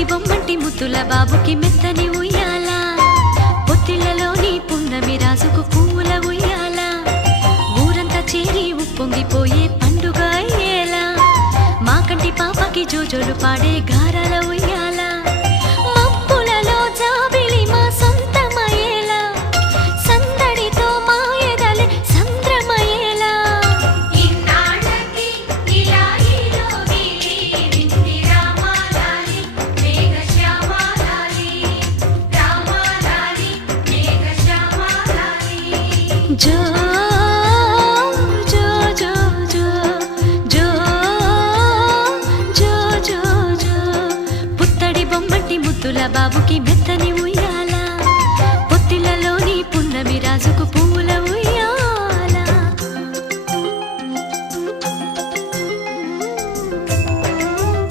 పుత్తడి బొమ్మంటి ముద్దుల బాబుకి మెత్తని ఉయ్యాల పొత్తిళ్లలోని పున్నమి రాజుకు పువ్వుల ఉయ్యాల ఊరంతా చేరి ఉప్పొంగిపోయే పండుగ అయ్యేలా మా కంటి పాపకి జోజోలు పాడే గారాల ఉయ్యాల మబ్బులలో జాబిలి మా సొంతమయ్యేలా సందడితో మా ఎదలే సంద్రమయ్యేలా ఇన్నాళ్ళకి ఇలాయిలో గిలి వింది రామాలాలి మేఘశ్యామాలాలి రామాలాలి మేఘశ్యామాలాలి జో జో జో జో జో జో జో జో పుత్తడి బొమ్మంటి ముద్దుల బాబుకి మెత్తని